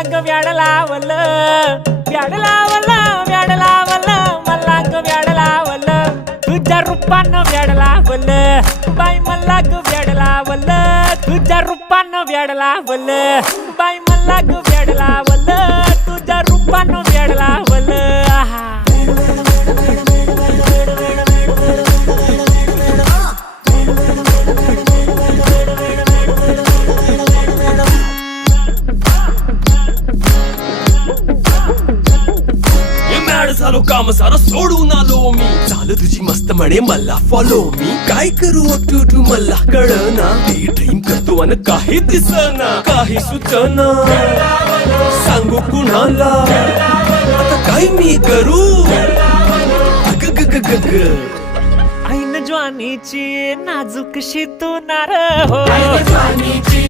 मला ग व्याड लावलं व्याड लावलं व्याड लावलं मला ग व्याड लावलं तुझ्या रूपानं व्याड लावलं बाई मला ग व्याड लावलं तुझ्या रूपानं व्याड लावलं बाई मला ग व्याड लावलं तुझ्या रूपानं व्याड लावलं आहा झालो काम सारा सोडून आलो मी झालं तुझी मस्त म्हणे मला फॉलो मी काय करू तू मला कळना मी ड्रीम करतो आणि काही दिसना काही सुचना सांगू कुणाला आता काय मी करू ग ग ग ग ग ऐन ज्वानीची नाजूकशी तू नार हो